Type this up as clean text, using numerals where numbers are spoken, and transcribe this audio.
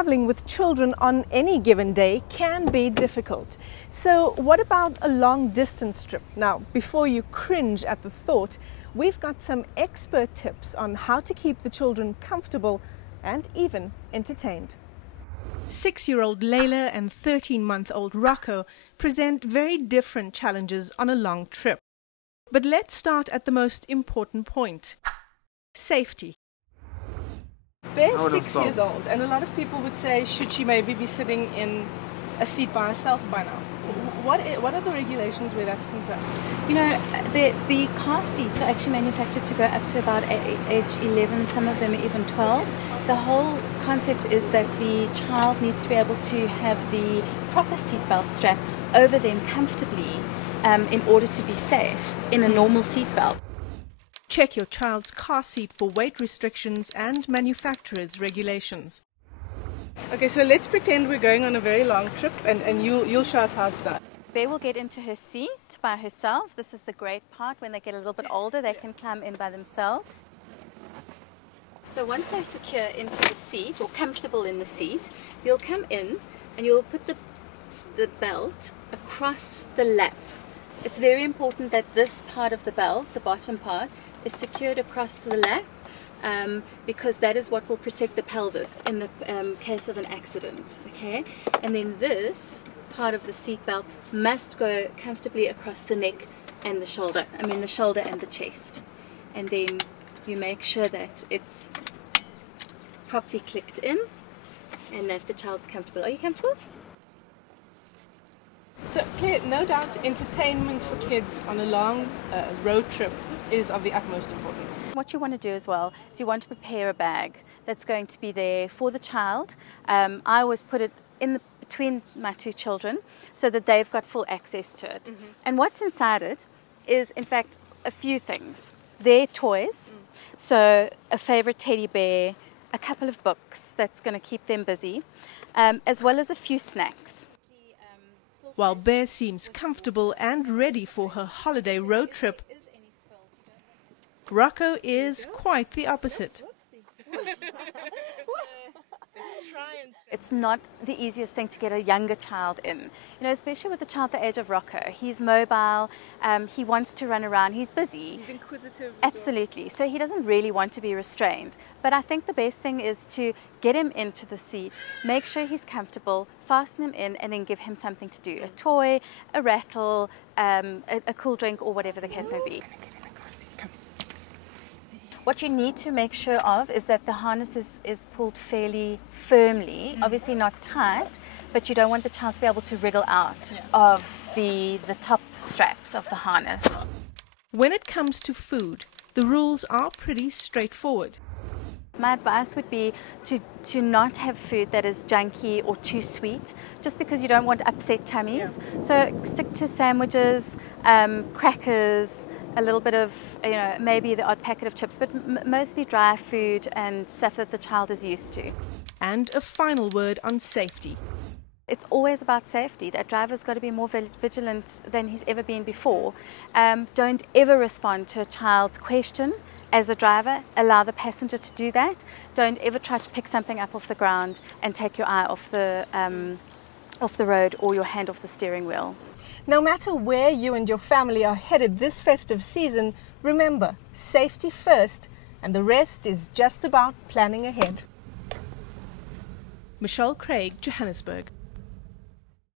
traveling with children on any given day can be difficult. So what about a long distance trip? Now, before you cringe at the thought, we've got some expert tips on how to keep the children comfortable and even entertained. 6-year-old Layla and 13-month-old Rocco present very different challenges on a long trip. But let's start at the most important point: safety. Bear's 6 years old, and a lot of people would say, should she maybe be sitting in a seat by herself by now? What are the regulations where that's concerned? You know, the car seats are actually manufactured to go up to about age 11, some of them even 12. The whole concept is that the child needs to be able to have the proper seatbelt strap over them comfortably in order to be safe in a normal seatbelt. Check your child's car seat for weight restrictions and manufacturer's regulations. Okay, so let's pretend we're going on a very long trip and you'll show us how it's done. Bear will get into her seat by herself. This is the great part. When they get a little bit older, they can climb in by themselves. So once they're secure into the seat or comfortable in the seat, you'll come in and you'll put the belt across the lap. It's very important that this part of the belt, the bottom part, is secured across the lap because that is what will protect the pelvis in the case of an accident. Okay, and then this part of the seat belt must go comfortably across the neck and the shoulder. The shoulder and the chest. And then you make sure that it's properly clicked in and that the child's comfortable. Are you comfortable? So, Claire, no doubt entertainment for kids on a long road trip is of the utmost importance. What you want to do as well is you want to prepare a bag that's going to be there for the child. I always put it in between my two children so that they've got full access to it. Mm-hmm. And what's inside it is, in fact, a few things. Their toys, so a favorite teddy bear, a couple of books that's going to keep them busy, as well as a few snacks. While Bear seems comfortable and ready for her holiday road trip, Rocco is quite the opposite. It's not the easiest thing to get a younger child in, especially with a child the age of Rocco. He's mobile, he wants to run around, he's busy. He's inquisitive. Absolutely, so he doesn't really want to be restrained. But I think the best thing is to get him into the seat, make sure he's comfortable, fasten him in, and then give him something to do. A toy, a rattle, a cool drink, or whatever the case may be. What you need to make sure of is that the harness is pulled fairly firmly, obviously not tight, but you don't want the child to be able to wriggle out of the top straps of the harness. When it comes to food, the rules are pretty straightforward. My advice would be to not have food that is junky or too sweet, just because you don't want upset tummies. Yeah. So stick to sandwiches, crackers, a little bit of, maybe the odd packet of chips, but mostly dry food and stuff that the child is used to. And a final word on safety. It's always about safety. That driver's got to be more vigilant than he's ever been before. Don't ever respond to a child's question as a driver. Allow the passenger to do that. Don't ever try to pick something up off the ground and take your eye off the road or your hand off the steering wheel. No matter where you and your family are headed this festive season, remember, safety first, and the rest is just about planning ahead. Michelle Craig, Johannesburg.